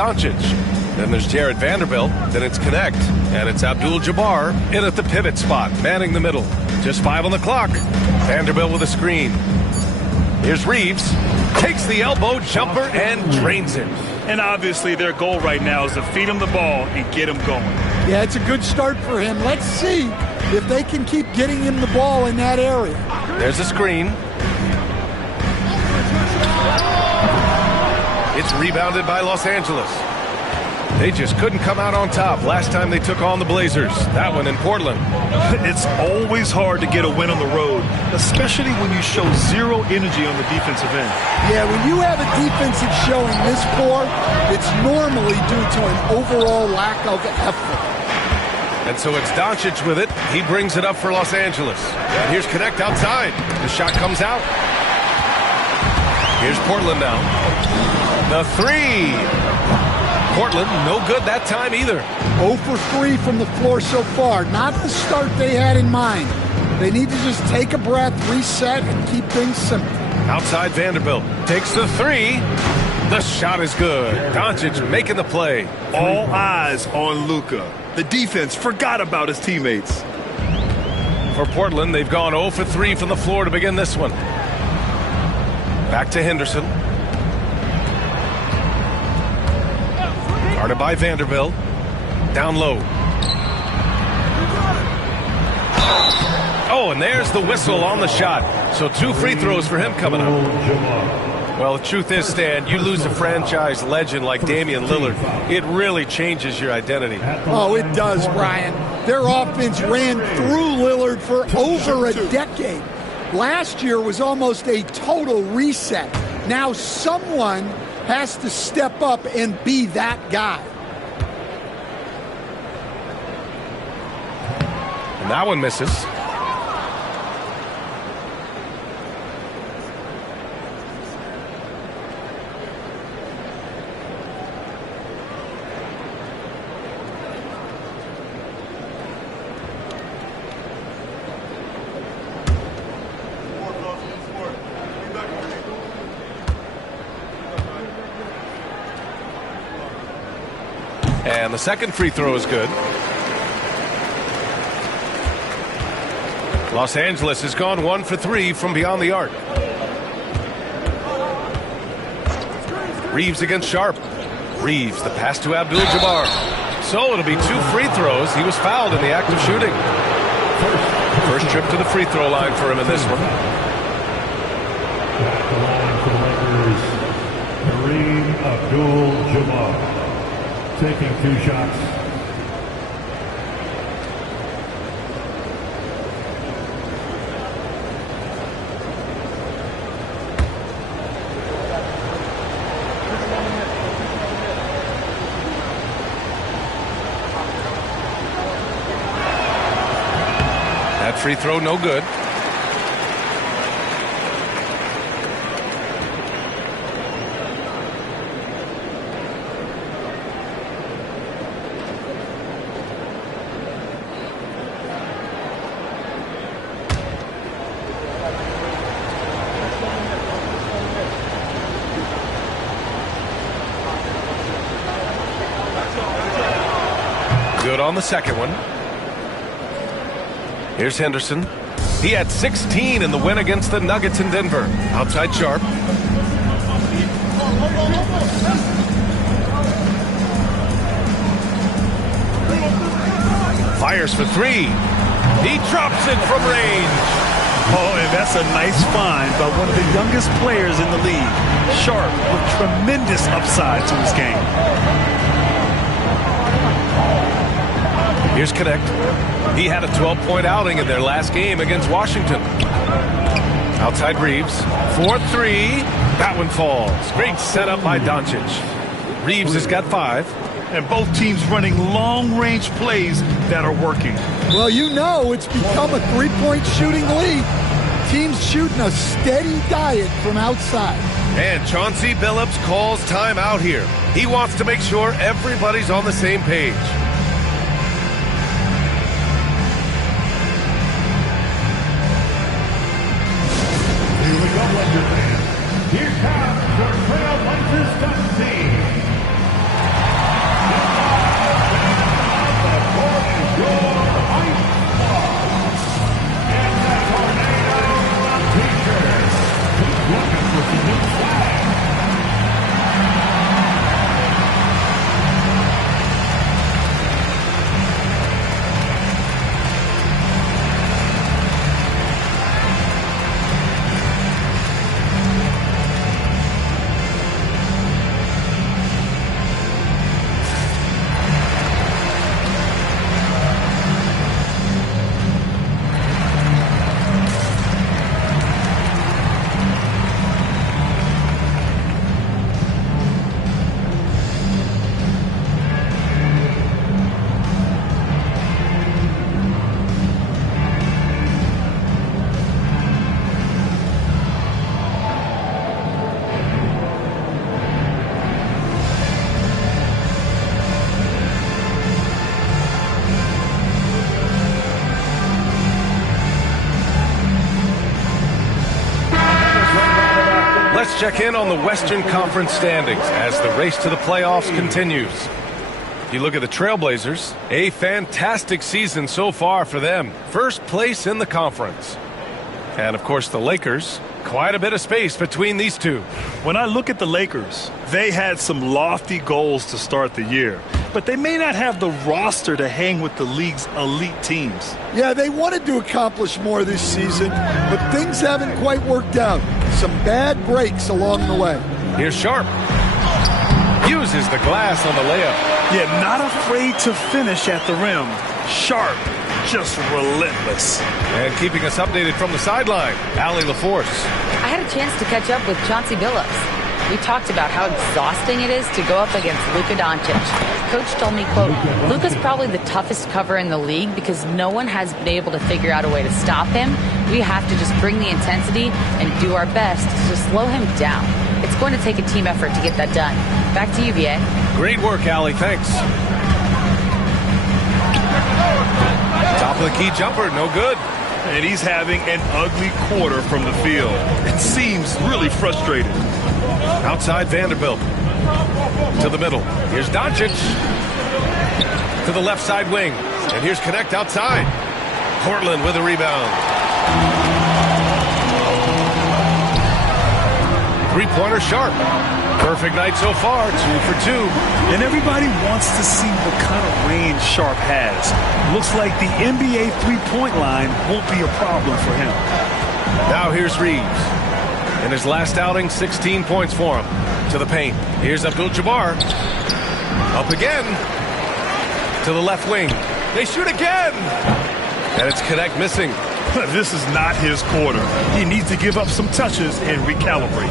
Doncic. Then there's Jared Vanderbilt. Then it's Connect. And it's Abdul-Jabbar in at the pivot spot, manning the middle. Just 5 on the clock. Vanderbilt with a screen. Here's Reeves. Takes the elbow jumper and drains it. And obviously their goal right now is to feed him the ball and get him going. Yeah, it's a good start for him. Let's see if they can keep getting him the ball in that area. There's a screen. It's rebounded by Los Angeles. They just couldn't come out on top last time they took on the Blazers. That one in Portland. It's always hard to get a win on the road, especially when you show zero energy on the defensive end. Yeah, when you have a defensive showing this poor, it's normally due to an overall lack of effort. And so it's Doncic with it. He brings it up for Los Angeles. And here's Connect outside. The shot comes out. Here's Portland now. The three. Portland, no good that time either. 0 for 3 from the floor so far. Not the start they had in mind. They need to just take a breath, reset, and keep things simple. Outside Vanderbilt takes the three. The shot is good. Doncic making the play. All eyes on Luka. The defense forgot about his teammates. For Portland, they've gone 0 for 3 from the floor to begin this one. Back to Henderson. Guarded by Vanderbilt. Down low. Oh, and there's the whistle on the shot. So 2 free throws for him coming up. Well, the truth is, Stan, you lose a franchise legend like Damian Lillard, it really changes your identity. Oh, it does, Brian. Their offense ran through Lillard for over a decade. Last year was almost a total reset. Now someone has to step up and be that guy. And that one misses. And the second free throw is good. Los Angeles has gone 1 for 3 from beyond the arc. Reeves against Sharp. Reeves, the pass to Abdul-Jabbar. So it'll be 2 free throws. He was fouled in the act of shooting. First trip to the free throw line for him in this one. At the line for the Lakers, Kareem Abdul-Jabbar. Taking 2 shots. That free throw no good. Good on the second one. Here's Henderson. He had 16 in the win against the Nuggets in Denver. Outside Sharp. Fires for 3. He drops it from range. Oh, and that's a nice find by one of the youngest players in the league. Sharp with tremendous upside to his game. Here's Connect. He had a 12-point outing in their last game against Washington. Outside Reeves. 4-3. That one falls. Great setup by Doncic. Reeves has got 5. And both teams running long-range plays that are working. Well, you know it's become a 3-point shooting league. Teams shooting a steady diet from outside. And Chauncey Billups calls timeout here. He wants to make sure everybody's on the same page. Here comes your Trailblazers team. check in on the Western Conference standings as the race to the playoffs continues. You look at the Trailblazers, a fantastic season so far for them. First place in the conference. And, of course, the Lakers, quite a bit of space between these two. When I look at the Lakers, they had some lofty goals to start the year, but they may not have the roster to hang with the league's elite teams. Yeah, they wanted to accomplish more this season, but things haven't quite worked out. Some bad breaks along the way. Here's Sharp. Uses the glass on the layup. Yeah, not afraid to finish at the rim. Sharp, just relentless. And keeping us updated from the sideline, Allie LaForce. I had a chance to catch up with Chauncey Billups. We talked about how exhausting it is to go up against Luka Doncic. Coach told me, quote, Luka's probably the toughest cover in the league because no one has been able to figure out a way to stop him. We have to just bring the intensity and do our best to slow him down. It's going to take a team effort to get that done. Back to you, BA. Great work, Allie. Thanks. Top of the key jumper, no good. And he's having an ugly quarter from the field. It seems really frustrated. Outside Vanderbilt. To the middle. Here's Doncic. To the left side wing. And here's Connect outside. Portland with a rebound. Three-pointer Sharp. Perfect night so far, 2 for 2. And everybody wants to see what kind of range Sharp has. Looks like the NBA three-point line won't be a problem for him. Now here's Reeves. In his last outing, 16 points for him. To the paint. Here's Abdul-Jabbar. Up again. To the left wing. They shoot again. And it's Connect missing. This is not his quarter. He needs to give up some touches and recalibrate.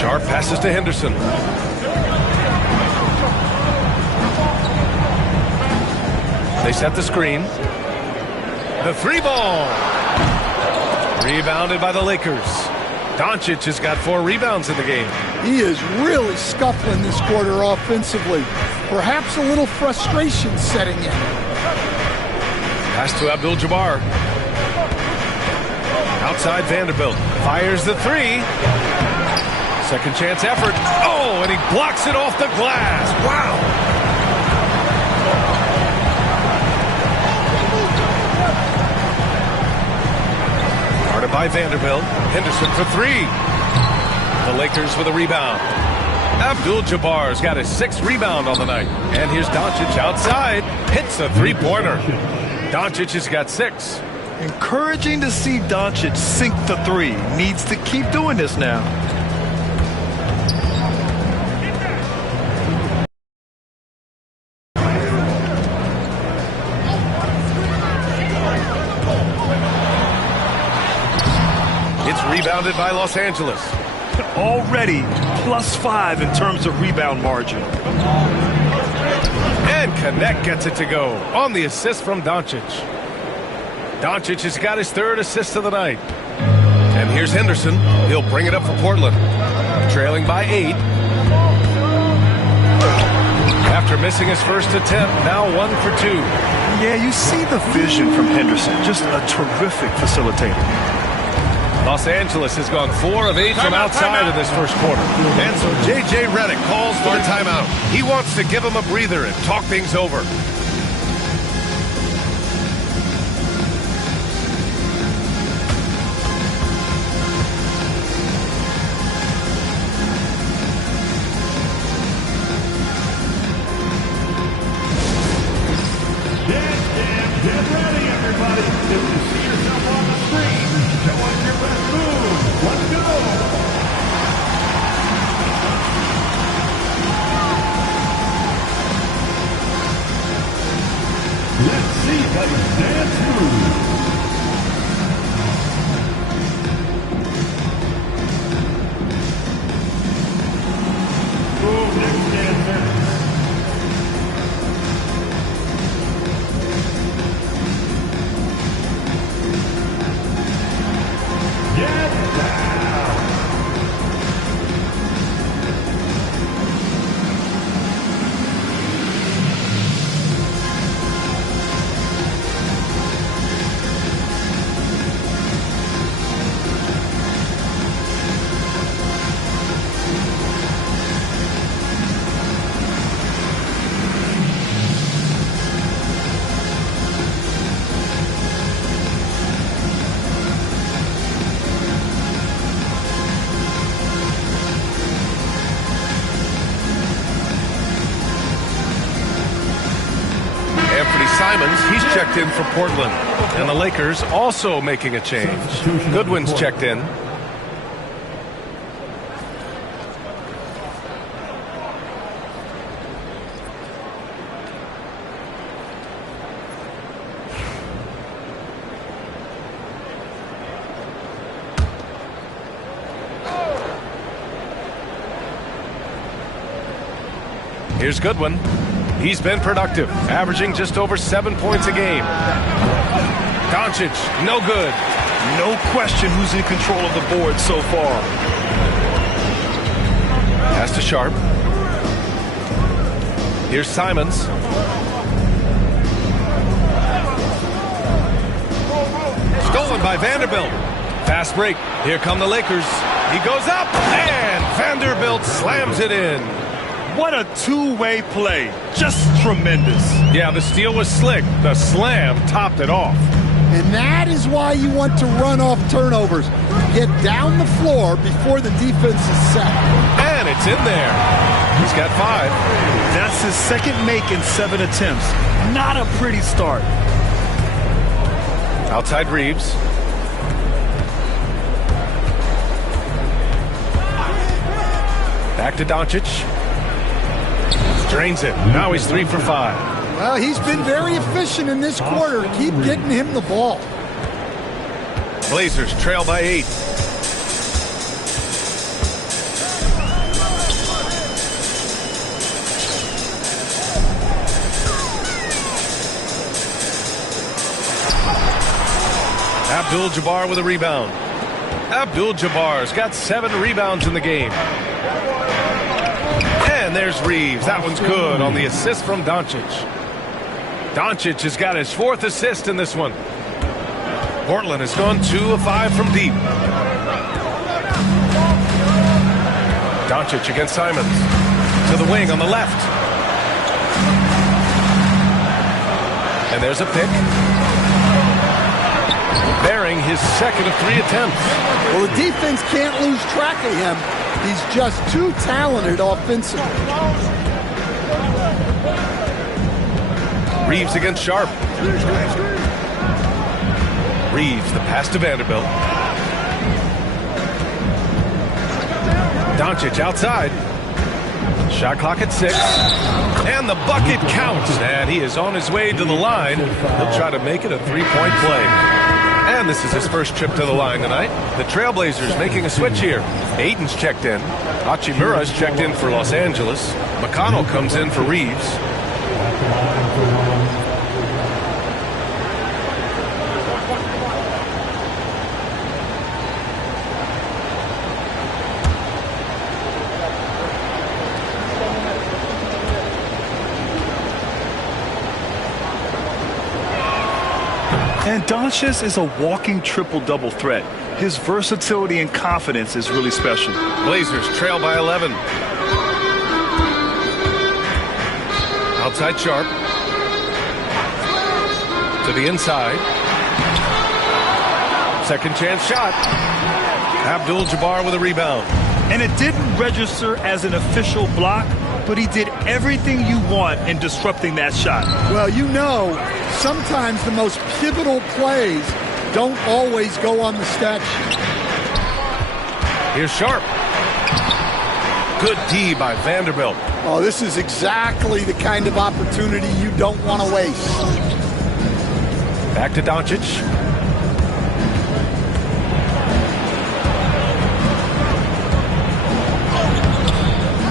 Sharp passes to Henderson. They set the screen. The three ball. Rebounded by the Lakers. Doncic has got 4 rebounds in the game. He is really scuffling this quarter offensively. Perhaps a little frustration setting in. Pass to Abdul-Jabbar. Outside Vanderbilt. Fires the 3. Second chance effort. Oh, and he blocks it off the glass. Wow. Guarded by Vanderbilt. Henderson for 3. The Lakers with a rebound. Abdul-Jabbar's got his 6th rebound on the night. And here's Doncic outside. Hits a three-pointer. Doncic has got 6. Encouraging to see Doncic sink the 3. Needs to keep doing this now. It's rebounded by Los Angeles. Already +5 in terms of rebound margin. And Connect gets it to go on the assist from Doncic. Doncic has got his 3rd assist of the night. And here's Henderson. He'll bring it up for Portland. Trailing by 8. After missing his first attempt, now 1 for 2. Yeah, you see the vision from Henderson. Just a terrific facilitator. Los Angeles has gone 4 of 8 from outside in this first quarter. And so J.J. Redick calls for a timeout. He wants to give him a breather and talk things over. Get ready, everybody. If you see yourself on the screen, show us your best move. Let's go. Simons, he's checked in for Portland. And the Lakers also making a change. Goodwin's checked in. Here's Goodwin. He's been productive, averaging just over 7 points a game. Doncic, no good. No question who's in control of the board so far. Pass to Sharp. Here's Simons. Stolen by Vanderbilt. Fast break. Here come the Lakers. He goes up, and Vanderbilt slams it in. What a two-way play. Just tremendous. Yeah, the steal was slick. The slam topped it off. And that is why you want to run off turnovers. Get down the floor before the defense is set. And it's in there. He's got 5. That's his second make in 7 attempts. Not a pretty start. Outside Reeves. Back to Doncic. Drains it. Now he's 3 for 5. Well, he's been very efficient in this quarter. Keep getting him the ball. Blazers trail by 8. Abdul-Jabbar with a rebound. Abdul-Jabbar's got 7 rebounds in the game. And there's Reeves. That one's good on the assist from Doncic. Doncic has got his 4th assist in this one. Portland has gone 2 of 5 from deep. Doncic against Simons. To the wing on the left. And there's a pick. Bearing his 2nd of 3 attempts. Well, the defense can't lose track of him. He's just too talented offensively. Reeves against Sharp. Reeves, the pass to Vanderbilt. Doncic outside. Shot clock at 6. And the bucket counts. And he is on his way to the line. He'll try to make it a 3-point play. And this is his first trip to the line tonight. The Trailblazers making a switch here. Ayton's checked in. Hachimura's checked in for Los Angeles. McConnell comes in for Reeves. And Doncic is a walking triple-double threat. His versatility and confidence is really special. Blazers trail by 11. Outside Sharp. To the inside. Second chance shot. Abdul-Jabbar with a rebound. And it didn't register as an official block, but he did everything you want in disrupting that shot. Well, you know, sometimes the most pivotal plays don't always go on the stat sheet. Here's Sharp. Good D by Vanderbilt. Oh, this is exactly the kind of opportunity you don't want to waste. Back to Doncic.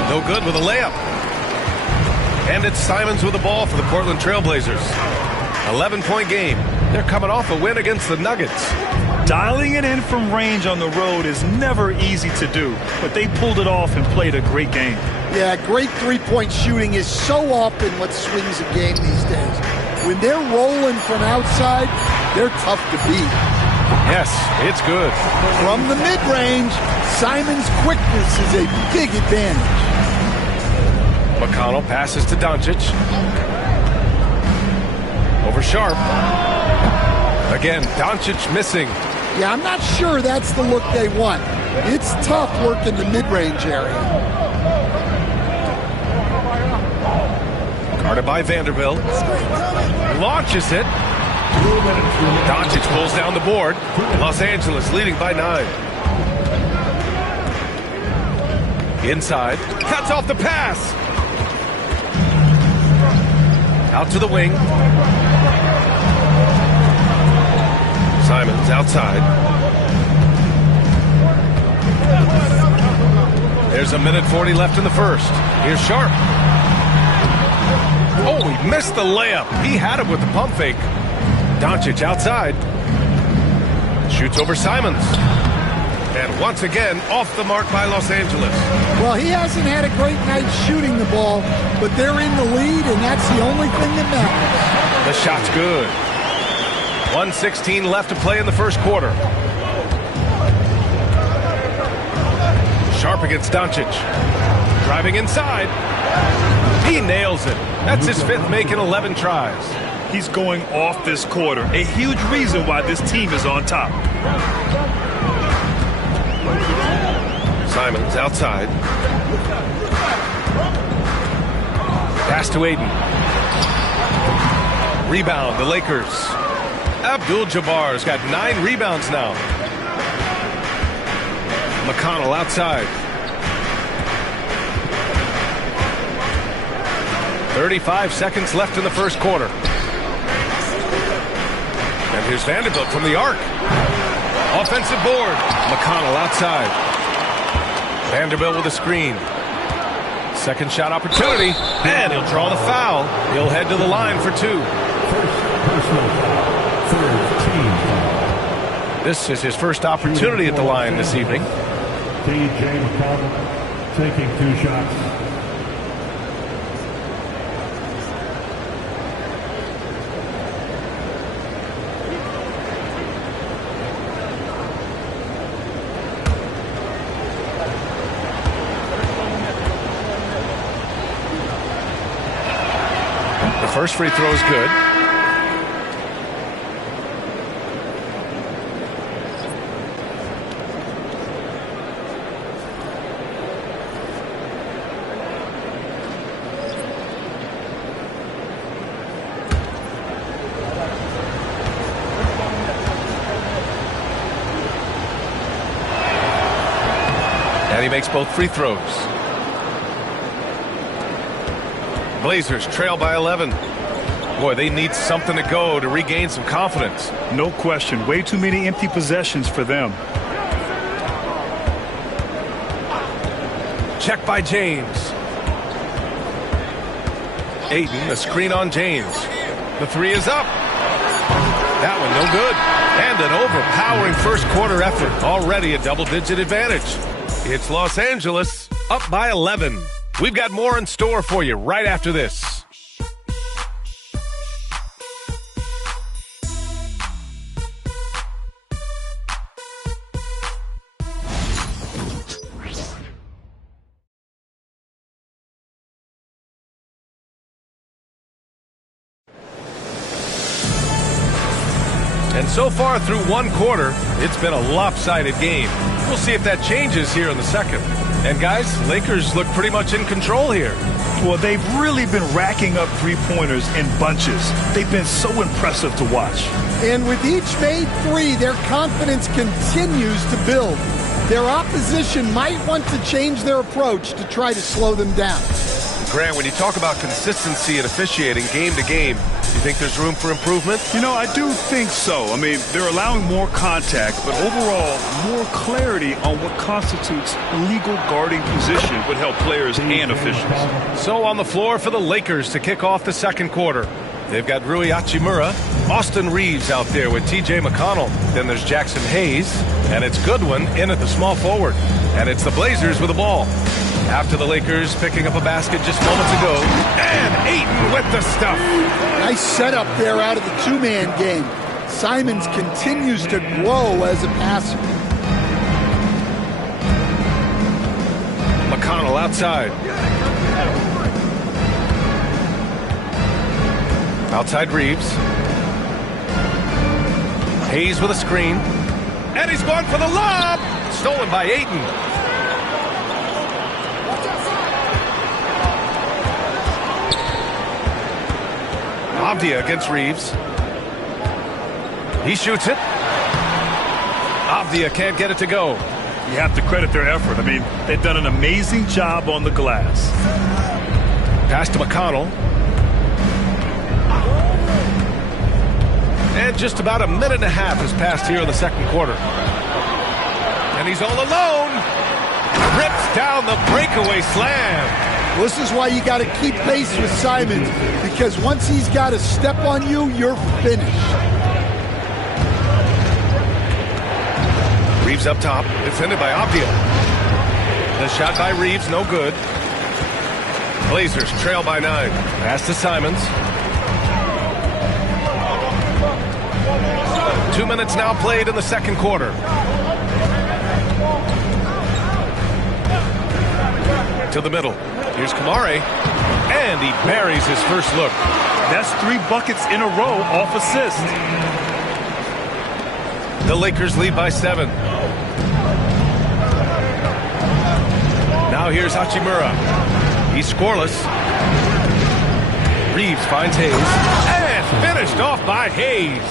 No good with a layup. And it's Simons with the ball for the Portland Trailblazers. 11-point game. They're coming off a win against the Nuggets. Dialing it in from range on the road is never easy to do, but they pulled it off and played a great game. Yeah, great three-point shooting is so often what swings a game these days. When they're rolling from outside, they're tough to beat. Yes, it's good. From the mid-range, Simons' quickness is a big advantage. McConnell passes to Doncic. Over Sharp. Again, Doncic missing. Yeah, I'm not sure that's the look they want. It's tough working the mid-range area. Guarded by Vanderbilt. Launches it. Doncic pulls down the board. Los Angeles leading by 9. Inside. Cuts off the pass. Out to the wing. Simons outside. There's 1:40 left in the first. Here's Sharp. Oh, he missed the layup. He had it with the pump fake. Doncic outside. Shoots over Simons. And once again, off the mark by Los Angeles. Well, he hasn't had a great night shooting the ball, but they're in the lead, and that's the only thing that matters. The shot's good. 1:16 left to play in the first quarter. Sharp against Doncic. Driving inside. He nails it. That's his 5th make in 11 tries. He's going off this quarter. A huge reason why this team is on top. Simons outside. Pass to Aiden. Rebound, the Lakers. Abdul-Jabbar's got 9 rebounds now. McConnell outside. 35 seconds left in the first quarter. And here's Vanderbilt from the arc. Offensive board. McConnell outside. Vanderbilt with a screen. Second shot opportunity. And he'll draw the foul. He'll head to the line for 2. First personal foul. Third team foul. This is his first opportunity at the line this evening. T.J. McConnell taking 2 shots. First free throw is good. And he makes both free throws. Blazers trail by 11. Boy, they need something to go to regain some confidence. No question. Way too many empty possessions for them. Check by James. Aiden, a screen on James. The 3 is up. That one no good. And an overpowering first quarter effort. Already a double-digit advantage. It's Los Angeles up by 11. We've got more in store for you right after this. And so far through one quarter, it's been a lopsided game. We'll see if that changes here in the second. And guys, Lakers look pretty much in control here. Well, they've really been racking up three-pointers in bunches. They've been so impressive to watch. And with each made 3, their confidence continues to build. Their opposition might want to change their approach to try to slow them down. Grant, when you talk about consistency and officiating game to game, you think there's room for improvement? You know, I do think so. I mean, they're allowing more contact, but overall, more clarity on what constitutes a legal guarding position would help players and officials. So on the floor for the Lakers to kick off the second quarter. They've got Rui Hachimura, Austin Reeves out there with T.J. McConnell. Then there's Jackson Hayes, and it's Goodwin in at the small forward. And it's the Blazers with the ball. After the Lakers picking up a basket just moments ago. And Ayton with the stuff. Nice setup there out of the 2-man game. Simons continues to grow as a passer. McConnell outside. Outside Reeves. Hayes with a screen. And he's going for the lob. Stolen by Ayton. Avdia against Reeves. He shoots it. Avdia can't get it to go. You have to credit their effort. I mean, they've done an amazing job on the glass. Pass to McConnell. And just about a minute and a half has passed here in the second quarter. And he's all alone. Rips down the breakaway slam. This is why you got to keep pace with Simons, because once he's got a step on you, you're finished. Reeves up top, defended by Avdia. The shot by Reeves, no good. Blazers trail by 9. Pass to Simons. 2 minutes now played in the second quarter. To the middle. Here's Kamare. And he buries his first look. That's 3 buckets in a row off assist. The Lakers lead by 7. Now here's Hachimura. He's scoreless. Reeves finds Hayes. And finished off by Hayes.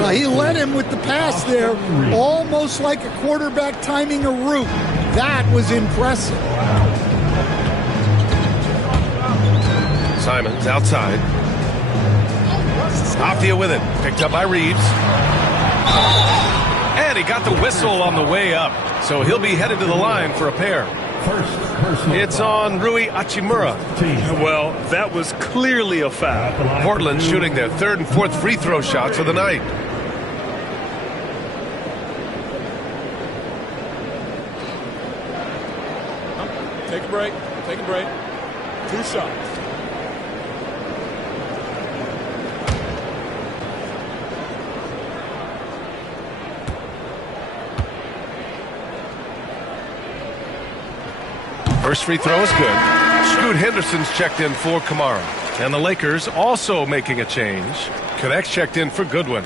Well, he led him with the pass there, almost like a quarterback timing a route. That was impressive. Simons outside. Avdia with it. Picked up by Reeves. And he got the whistle on the way up. So he'll be headed to the line for a pair. It's on Rui Hachimura. Well, that was clearly a foul. Portland shooting their 3rd and 4th free throw shots of the night. Take a break. Take a break. 2 shots. First free throw is good. Scoot Henderson's checked in for Kamara. And the Lakers also making a change. Connect's checked in for Goodwin.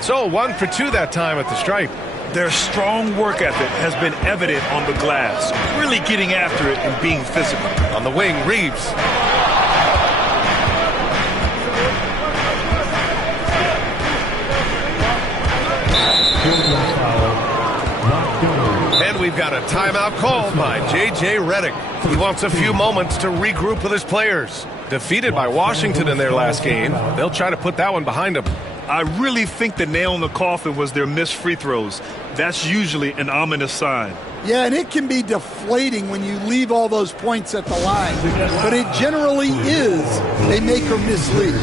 So 1 for 2 that time at the stripe. Their strong work ethic has been evident on the glass, really getting after it and being physical. On the wing, Reeves. And we've got a timeout called by J.J. Redick. He wants a few moments to regroup with his players. Defeated by Washington in their last game, they'll try to put that one behind them. I really think the nail in the coffin was their missed free throws. That's usually an ominous sign. Yeah, and it can be deflating when you leave all those points at the line. But it generally is a make or miss lead.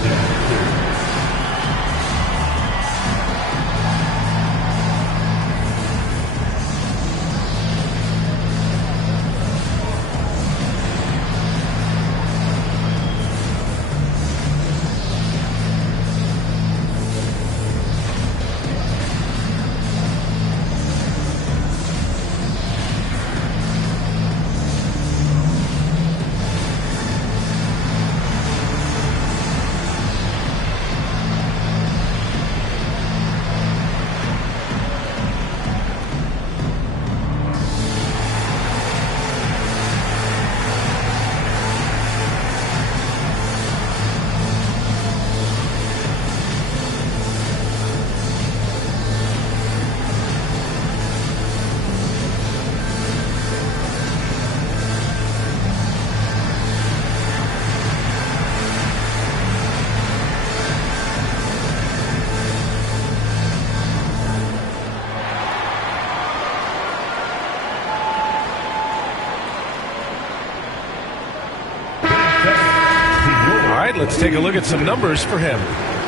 Let's take a look at some numbers for him.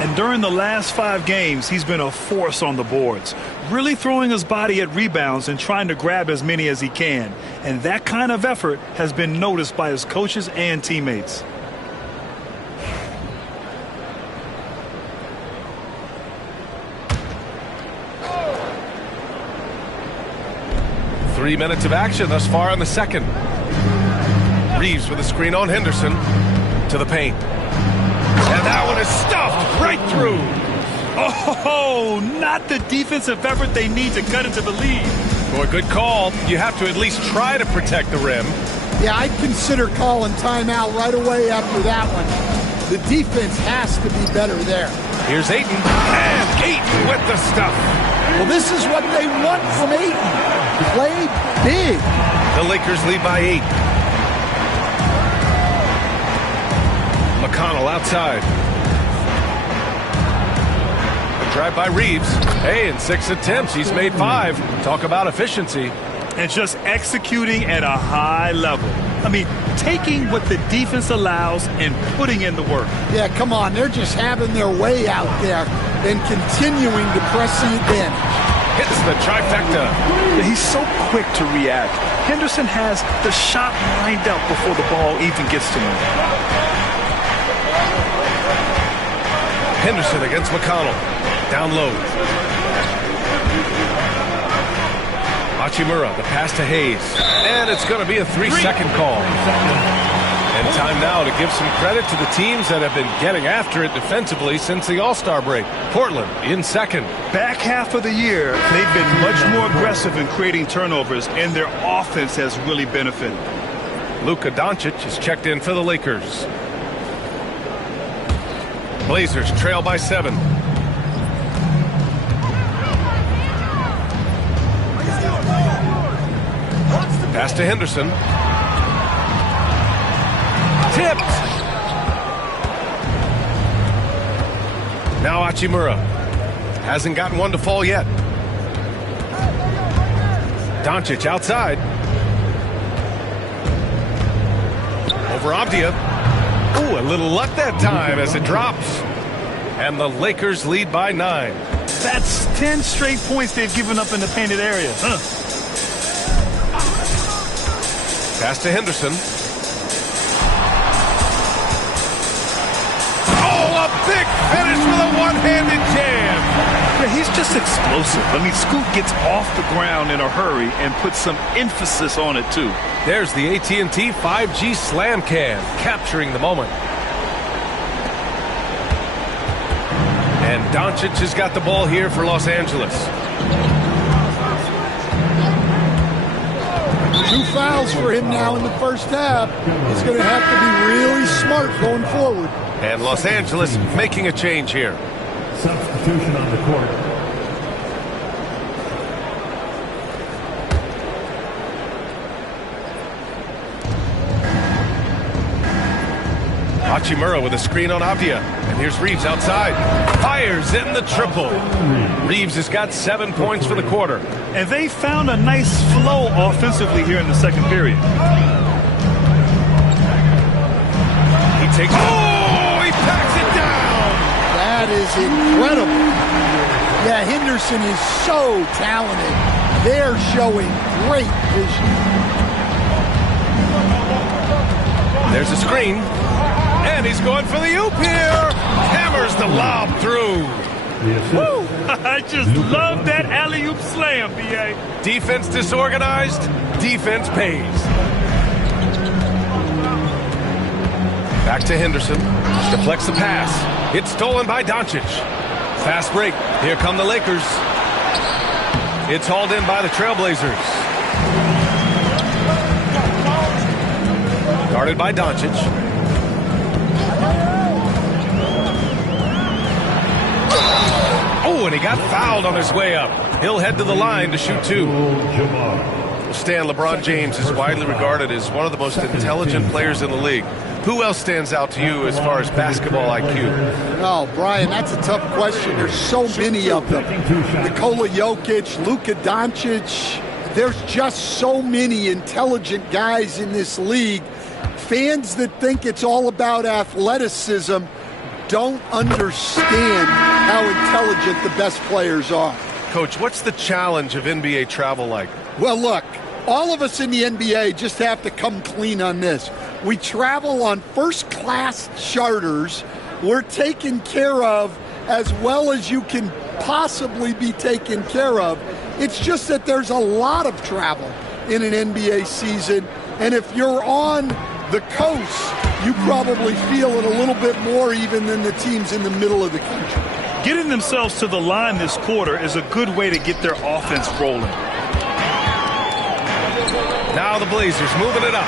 And during the last 5 games, he's been a force on the boards, really throwing his body at rebounds and trying to grab as many as he can. And that kind of effort has been noticed by his coaches and teammates. Three minutes of action thus far in the second. Reeves with a screen on Henderson to the paint. And that one is stuffed right through. Oh, not the defensive effort they need to cut into the lead. For a good call, you have to at least try to protect the rim. Yeah, I'd consider calling timeout right away after that one. The defense has to be better there. Here's Ayton, and Ayton with the stuff. Well, this is what they want from Ayton. Play big. The Lakers lead by 8. McConnell outside. A drive by Reeves. Hey, in 6 attempts, he's made 5. Talk about efficiency. And just executing at a high level. I mean, taking what the defense allows and putting in the work. Yeah, come on. They're just having their way out there and continuing to press the advantage. Hits the trifecta. He's so quick to react. Henderson has the shot lined up before the ball even gets to him. Henderson against McConnell. Down low. Hachimura, the pass to Hayes. And it's going to be a 3-second call. And time now to give some credit to the teams that have been getting after it defensively since the All-Star break. Portland in second. Back half of the year, they've been much more aggressive in creating turnovers, and their offense has really benefited. Luka Doncic is checked in for the Lakers. Blazers trail by 7. Pass to Henderson. Tipped. Now Hachimura. Hasn't gotten one to fall yet. Doncic outside. Over Avdia. Ooh, a little luck that time as it drops. And the Lakers lead by 9. That's 10 straight points they've given up in the painted area. Pass to Henderson. Oh, a big finish with a one-handed jam. Yeah, he's just explosive. I mean, Scoot gets off the ground in a hurry and puts some emphasis on it, too. There's the AT&T 5G Slam Cam, capturing the moment. And Doncic has got the ball here for Los Angeles. 2 fouls for him now in the first half. He's going to have to be really smart going forward. And Los Angeles making a change here. Substitution on the court. Hachimura with a screen on Avdia. And here's Reeves outside. Fires in the triple. Reeves has got 7 points for the quarter. And they found a nice flow offensively here in the second period. He takes... Oh, he packs it down! That is incredible. Yeah, Henderson is so talented. They're showing great vision. There's a screen. And he's going for the oop here. Hammers the lob through. Woo! I just love that alley-oop slam, B.A. Defense disorganized. Defense pays. Back to Henderson. Deflects the pass. It's stolen by Doncic. Fast break. Here come the Lakers. It's hauled in by the Trailblazers. Guarded by Doncic. Oh, and he got fouled on his way up. He'll head to the line to shoot 2. Stan, LeBron James is widely regarded as one of the most intelligent players in the league. Who else stands out to you as far as basketball IQ? Oh, Brian, that's a tough question. There's so many of them. Nikola Jokic, Luka Doncic. There's just so many intelligent guys in this league. Fans that think it's all about athleticism don't understand how intelligent the best players are. Coach, what's the challenge of NBA travel like? Well, look, all of us in the NBA just have to come clean on this. We travel on first-class charters. We're taken care of as well as you can possibly be taken care of. It's just that there's a lot of travel in an NBA season, and if you're on the coast, you probably feel it a little bit more even than the teams in the middle of the country. Getting themselves to the line this quarter is a good way to get their offense rolling. Now the Blazers moving it up.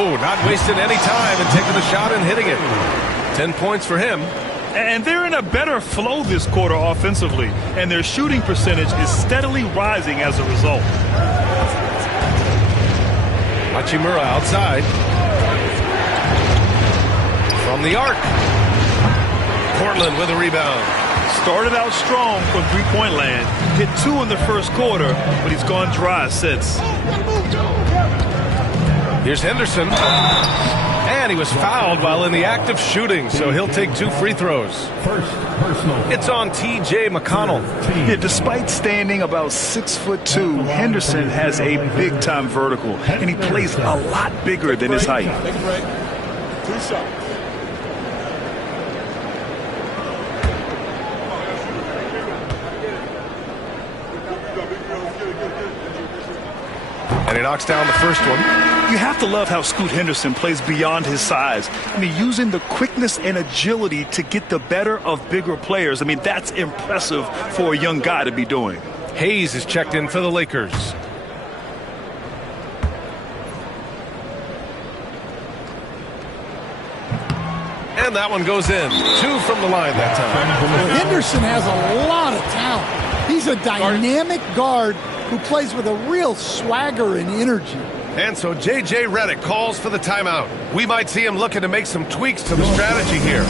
Oh, not wasting any time and taking the shot and hitting it. 10 points for him. And they're in a better flow this quarter offensively, and their shooting percentage is steadily rising as a result. Hachimura outside. From the arc. Portland with a rebound. Started out strong from three-point land. Hit 2 in the first quarter, but he's gone dry since. Here's Henderson. And he was fouled while in the act of shooting, so he'll take 2 free throws. First personal. It's on T.J. McConnell. Yeah, despite standing about 6'2", Henderson has a big-time vertical, and he plays a lot bigger than his height. Take a break. 2 shots. And he knocks down the first one. You have to love how Scoot Henderson plays beyond his size. I mean, using the quickness and agility to get the better of bigger players. I mean, that's impressive for a young guy to be doing. Hayes is checked in for the Lakers. And that one goes in. 2 from the line that time. Well, Henderson has a lot of talent. He's a dynamic guard who plays with a real swagger and energy. And so J.J. Redick calls for the timeout. We might see him looking to make some tweaks to the strategy here.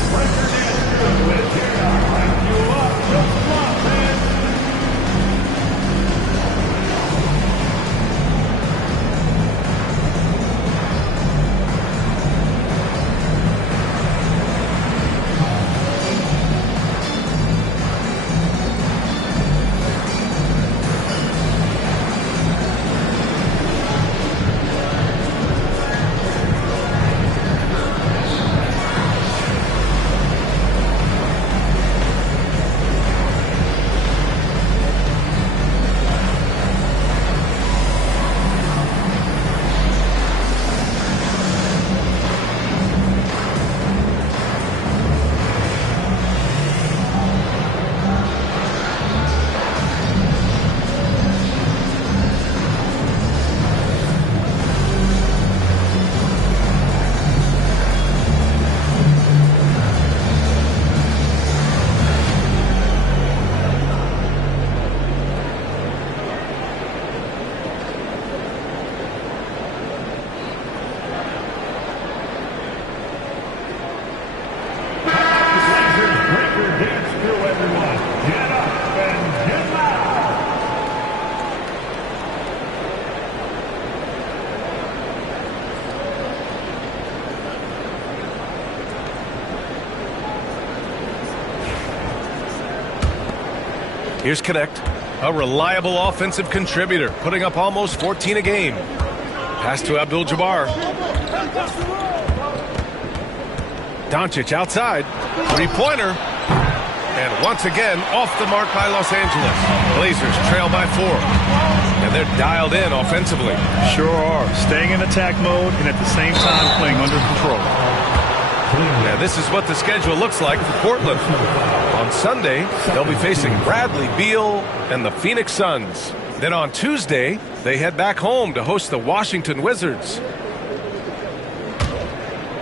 Here's Connect, a reliable offensive contributor, putting up almost 14 a game. Pass to Abdul-Jabbar. Doncic outside. Three-pointer. And once again, off the mark by Los Angeles. Blazers trail by 4. And they're dialed in offensively. Sure are. Staying in attack mode and at the same time playing under control. Now this is what the schedule looks like for Portland. On Sunday, they'll be facing Bradley Beal and the Phoenix Suns. Then on Tuesday, they head back home to host the Washington Wizards.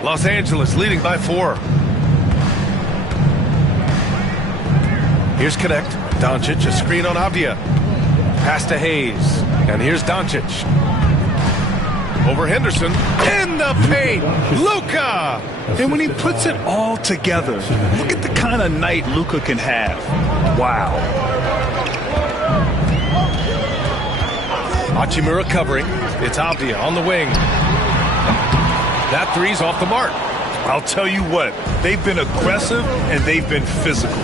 Los Angeles leading by 4. Here's Connect. Doncic, a screen on Avdia. Pass to Hayes. And here's Doncic. Over Henderson. In the paint. Luka! And when he puts it all together, look at the kind of night Luka can have. Wow. Hachimura covering. It's Avdia on the wing. That three's off the mark. I'll tell you what, they've been aggressive and they've been physical.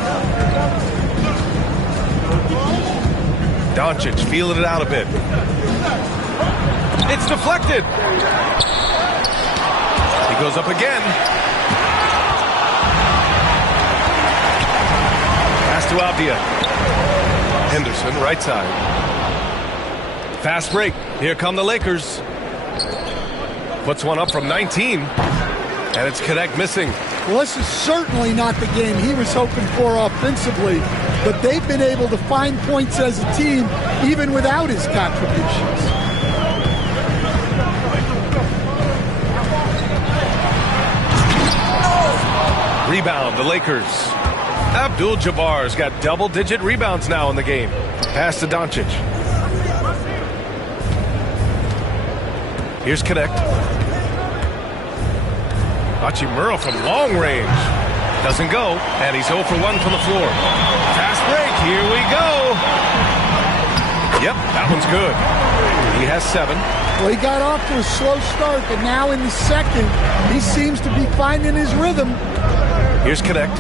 Doncic feeling it out a bit. It's deflected. He goes up again. Pass to Avdia. Henderson, right side. Fast break. Here come the Lakers. Puts one up from 19. And it's Connect missing. Well, this is certainly not the game he was hoping for offensively, but they've been able to find points as a team even without his contributions. Rebound, the Lakers. Abdul-Jabbar's got double-digit rebounds now in the game. Pass to Doncic. Here's Connect. Hachimura from long range. Doesn't go, and he's 0 for 1 from the floor. Fast break, here we go. Yep, that one's good. He has 7. Well, he got off to a slow start, but now in the second, he seems to be finding his rhythm. Here's Connect.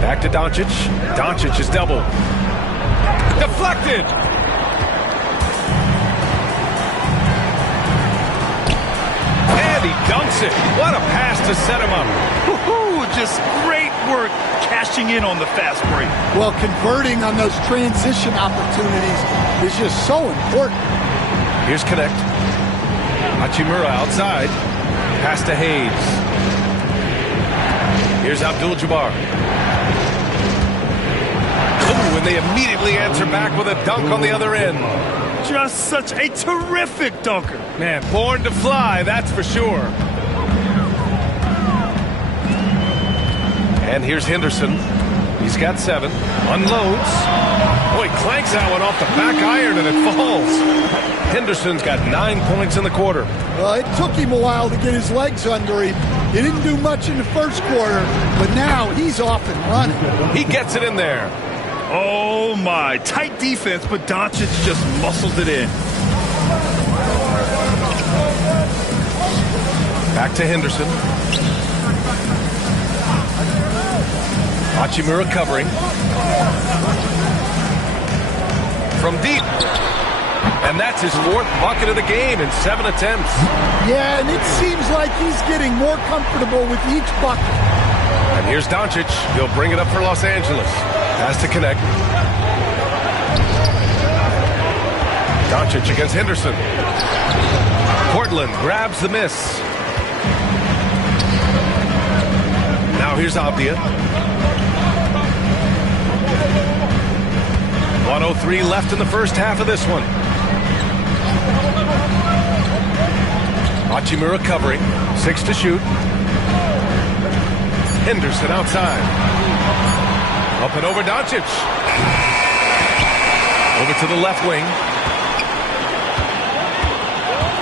Back to Doncic. Doncic is double. Deflected. And he dunks it. What a pass to set him up. Woo-hoo, just great work cashing in on the fast break. Well, converting on those transition opportunities is just so important. Here's Connect. Hachimura outside. Pass to Hayes. Here's Abdul-Jabbar. Ooh, and they immediately answer back with a dunk on the other end. Just such a terrific dunker. Man, born to fly, that's for sure. And here's Henderson. He's got 7. Unloads. Boy, clanks that one off the back iron and it falls. Henderson's got 9 points in the quarter. Well, it took him a while to get his legs under him. He didn't do much in the first quarter, but now he's off and running. He gets it in there. Oh, my. Tight defense, but Doncic just muscled it in. Back to Henderson. Hachimura covering. From deep. And that's his 4th bucket of the game in 7 attempts. Yeah, and it seems like he's getting more comfortable with each bucket. And here's Doncic. He'll bring it up for Los Angeles. Has to Connect. Doncic against Henderson. Portland grabs the miss. Now here's Avdia. 1:03 left in the first half of this one. Hachimura covering. 6 to shoot. Henderson outside. Up and over Doncic. Over to the left wing.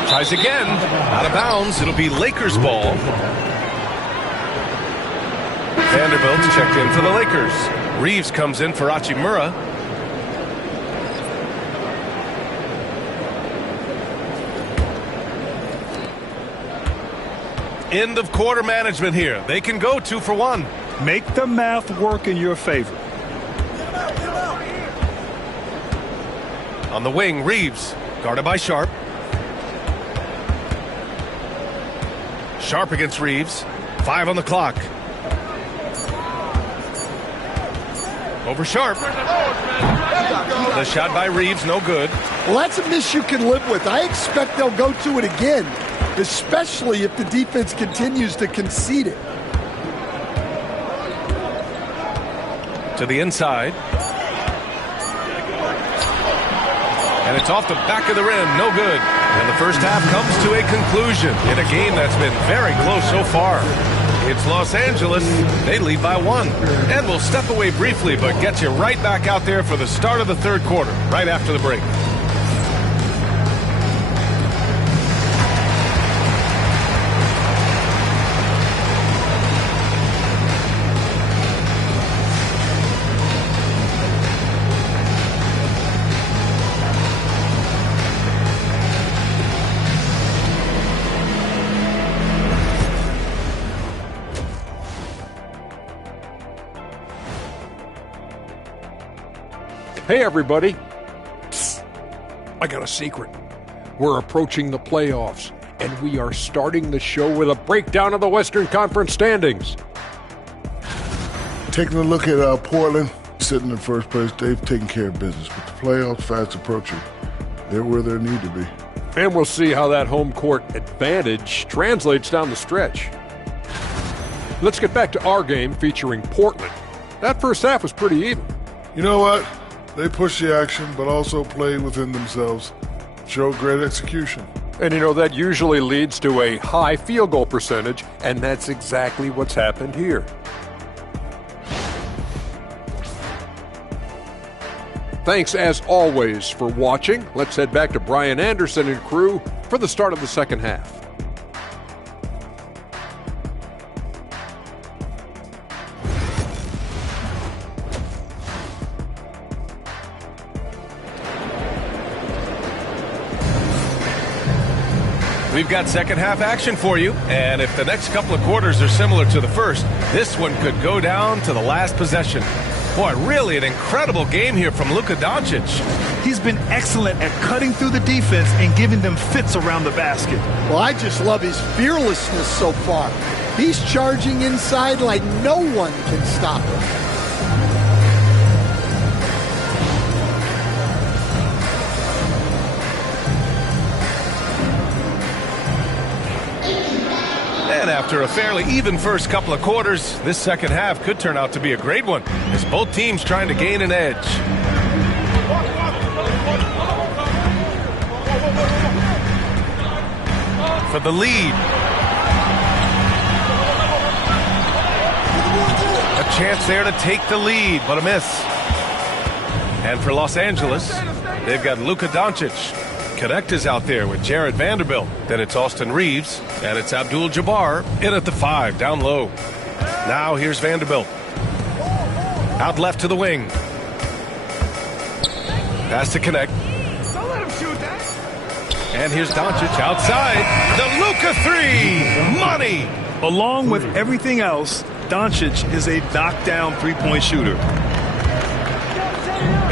Tries again. Out of bounds. It'll be Lakers ball. Vanderbilt checked in for the Lakers. Reeves comes in for Hachimura. End of quarter management here. They can go 2 for 1. Make the math work in your favor. On the wing, Reeves. Guarded by Sharp. Sharp against Reeves. 5 on the clock. Over Sharp. The shot by Reeves, no good. Well, that's a miss you can live with. I expect they'll go to it again, especially if the defense continues to concede it. To the inside. And it's off the back of the rim, no good. And the first half comes to a conclusion in a game that's been very close so far. It's Los Angeles. They lead by 1. And we'll step away briefly, but get you right back out there for the start of the third quarter, right after the break. Hey, everybody. Psst. I got a secret. We're approaching the playoffs, and we are starting the show with a breakdown of the Western Conference standings. Taking a look at Portland, sitting in first place, they've taken care of business. But the playoffs fast approaching. They're where they need to be. And we'll see how that home court advantage translates down the stretch. Let's get back to our game featuring Portland. That first half was pretty even. You know what? They pushed the action, but also played within themselves. Showed great execution. And you know, that usually leads to a high field goal percentage, and that's exactly what's happened here. Thanks, as always, for watching. Let's head back to Brian Anderson and crew for the start of the second half. We've got second half action for you, and if the next couple of quarters are similar to the first, this one could go down to the last possession. Boy, really an incredible game here from Luka Doncic. He's been excellent at cutting through the defense and giving them fits around the basket. Well, I just love his fearlessness so far. He's charging inside like no one can stop him. And after a fairly even first couple of quarters, this second half could turn out to be a great one, as both teams trying to gain an edge. For the lead. A chance there to take the lead, but a miss. And for Los Angeles, they've got Luka Doncic. Connect is out there with Jared Vanderbilt. Then it's Austin Reeves, and it's Abdul-Jabbar in at the 5, down low. Now here's Vanderbilt. Out left to the wing. Pass to Connect. Don't let him shoot that. And here's Doncic outside. The Luka 3! Money! Along with everything else, Doncic is a knockdown three-point shooter.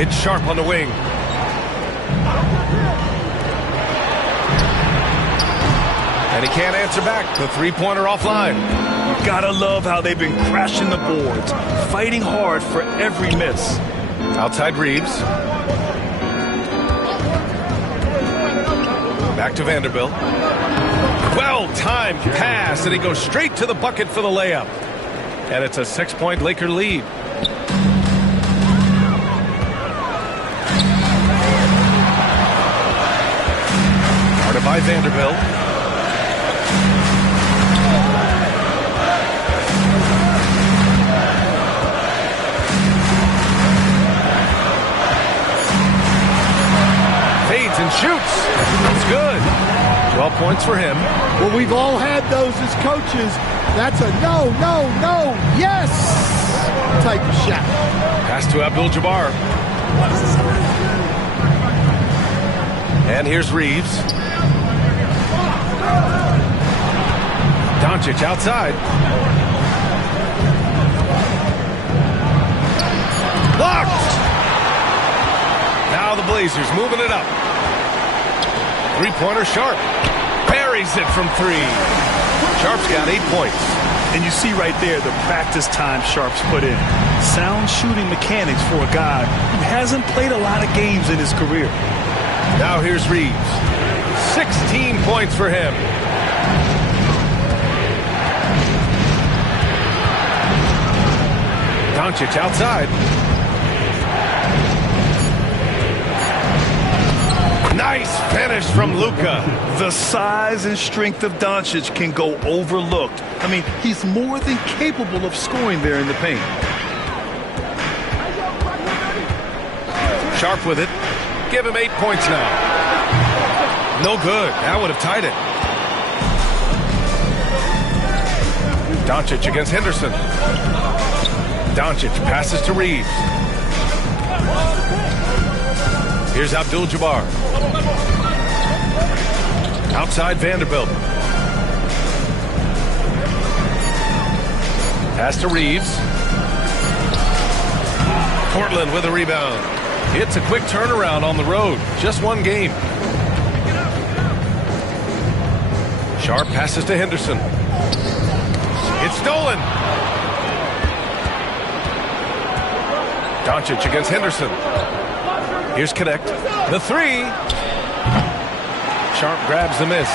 It's Sharp on the wing. And he can't answer back. The three-pointer offline. Gotta love how they've been crashing the boards, fighting hard for every miss. Outside Reeves. Back to Vanderbilt. Well-timed pass, and he goes straight to the bucket for the layup. And it's a 6-point Laker lead. Guarded by Vanderbilt. Fades and shoots. It's good. 12 points for him. Well, we've all had those as coaches. That's a no, no, no, yes type of shot. Pass to Abdul-Jabbar. And here's Reeves. Doncic outside. Blocked! Now the Blazers moving it up. Three-pointer Sharp. Buries it from 3. Sharp's got 8 points. And you see right there the practice time Sharp's put in. Sound shooting mechanics for a guy who hasn't played a lot of games in his career. Now here's Reeves. 16 points for him. Doncic outside. Nice finish from Luka. The size and strength of Doncic can go overlooked. I mean, he's more than capable of scoring there in the paint. Sharp with it. Give him 8 points now. No good. That would have tied it. Doncic against Henderson. Doncic passes to Reeves. Here's Abdul-Jabbar. Outside Vanderbilt. Pass to Reeves. Portland with a rebound. It's a quick turnaround on the road. Just one game. Sharp passes to Henderson. It's stolen. Doncic against Henderson. Here's Connect. The 3. Sharp grabs the miss.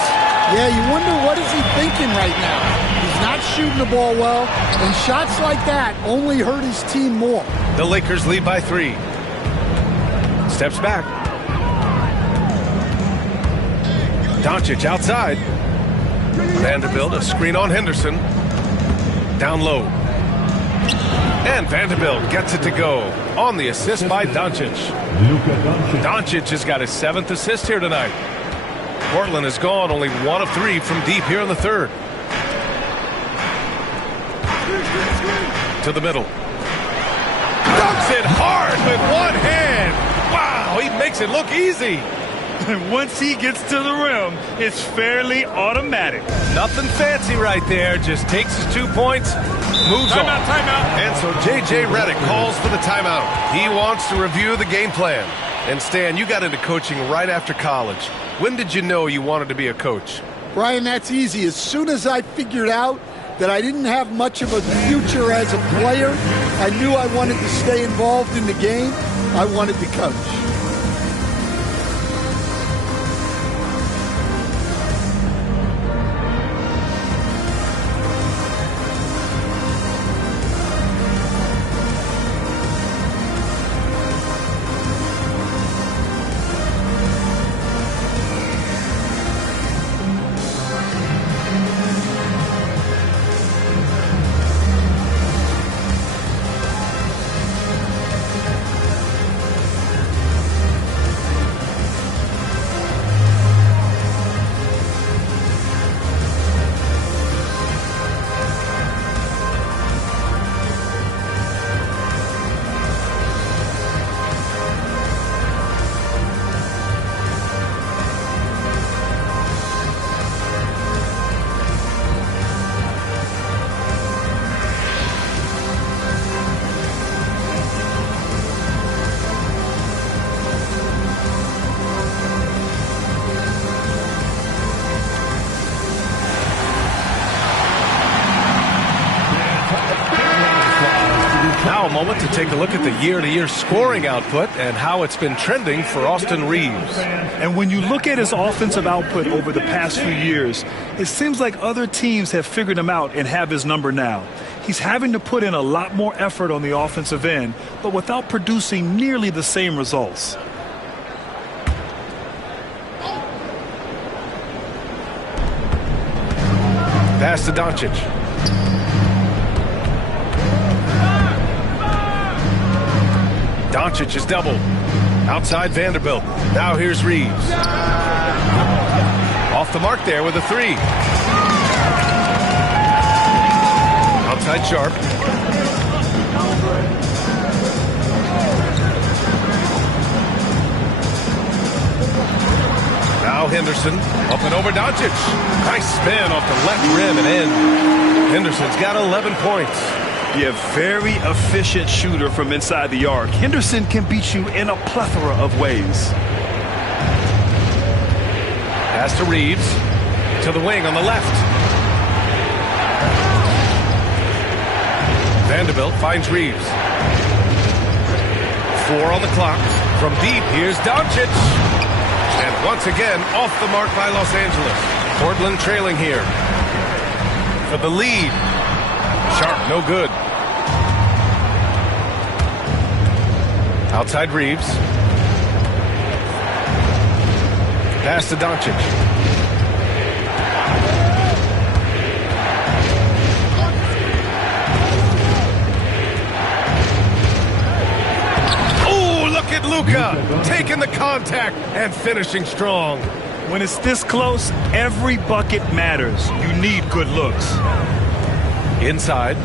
Yeah, you wonder what is he thinking right now. He's not shooting the ball well, and shots like that only hurt his team more. The Lakers lead by 3. Steps back. Doncic outside. Vanderbilt, a screen on Henderson. Down low. And Vanderbilt gets it to go on the assist by Doncic. Doncic has got his 7th assist here tonight. Portland has gone only 1 of 3 from deep here in the third. To the middle. Dunks it hard with one hand. Wow, he makes it look easy. And once he gets to the rim, it's fairly automatic. Nothing fancy right there. Just takes his 2 points, moves on. Timeout. And so J.J. Redick calls for the timeout. He wants to review the game plan. And Stan, you got into coaching right after college. When did you know you wanted to be a coach? Brian, that's easy. As soon as I figured out that I didn't have much of a future as a player, I knew I wanted to stay involved in the game. I wanted to coach. Now a moment to take a look at the year-to-year scoring output and how it's been trending for Austin Reaves. And when you look at his offensive output over the past few years, it seems like other teams have figured him out and have his number now. He's having to put in a lot more effort on the offensive end, but without producing nearly the same results. Pass to Doncic. Doncic is doubled. Outside Vanderbilt. Now here's Reaves. Off the mark there with a 3. Outside Sharp. Now Henderson. Up and over Doncic. Nice spin off the left rim and in. Henderson's got 11 points. Yeah, very efficient shooter from inside the arc. Henderson can beat you in a plethora of ways. Pass to Reaves. To the wing on the left. Vanderbilt finds Reaves. 4 on the clock. From deep, here's Doncic. And once again, off the mark by Los Angeles. Portland trailing here. For the lead. Sharp, no good. Outside Reaves. Pass to Doncic. Oh, look at Luka taking the contact and finishing strong. When it's this close, every bucket matters. You need good looks. Inside.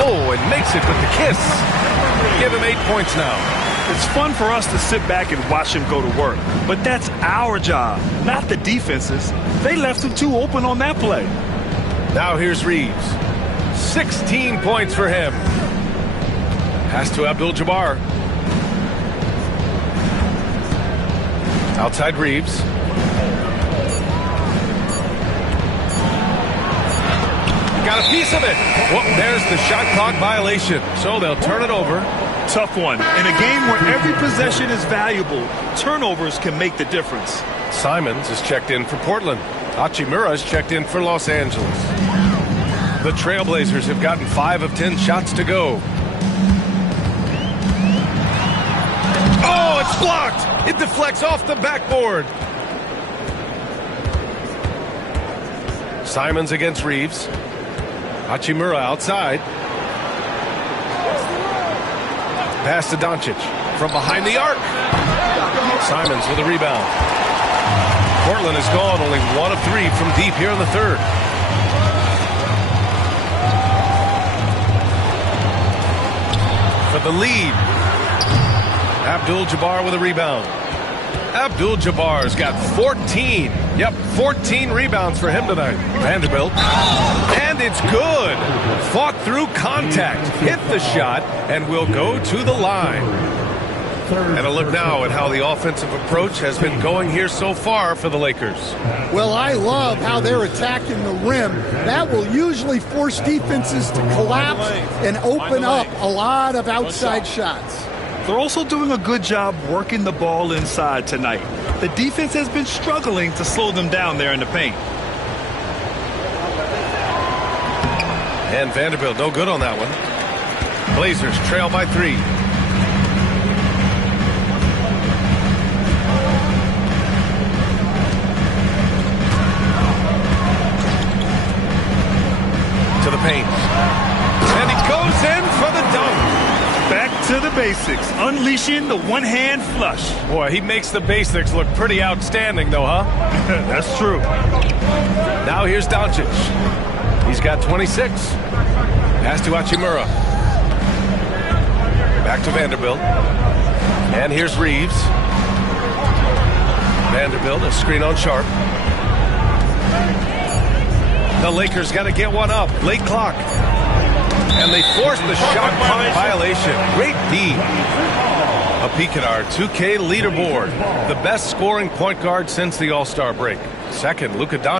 Oh, and makes it with the kiss. Give him 8 points now. It's fun for us to sit back and watch him go to work. But that's our job, not the defense's. They left him too open on that play. Now here's Reaves. 16 points for him. Pass to Abdul-Jabbar. Outside Reaves. Got a piece of it. Well, there's the shot clock violation. So they'll turn it over. Tough one. In a game where every possession is valuable, turnovers can make the difference. Simons is checked in for Portland. Hachimura is checked in for Los Angeles. The Trailblazers have gotten 5 of 10 shots to go. Oh, it's blocked! It deflects off the backboard. Simons against Reeves. Hachimura outside. Pass to Doncic from behind the arc. Simons with a rebound. Portland has gone only 1 of 3 from deep here in the third. For the lead, Abdul-Jabbar with a rebound. Abdul-Jabbar's got 14. Yep, 14 rebounds for him tonight. Vanderbilt. And it's good. Fought through contact. Hit the shot and will go to the line. And a look now at how the offensive approach has been going here so far for the Lakers. Well, I love how they're attacking the rim. That will usually force defenses to collapse and open up a lot of outside shots. They're also doing a good job working the ball inside tonight. The defense has been struggling to slow them down there in the paint. And Vanderbilt no good on that one. Blazers trail by 3. To the paint. And he goes in for the dunk. Back to the basics, unleashing the one-hand flush. Boy, he makes the basics look pretty outstanding, though, huh? That's true. Now here's Doncic. He's got 26. Pass to Hachimura. Back to Vanderbilt. And here's Reeves. Vanderbilt, a screen on Sharp. The Lakers got to get one up. Late clock. And they forced the shot clock violation. Great D. A peek at our 2K leaderboard. The best scoring point guard since the All-Star break. Second, Luka Doncic.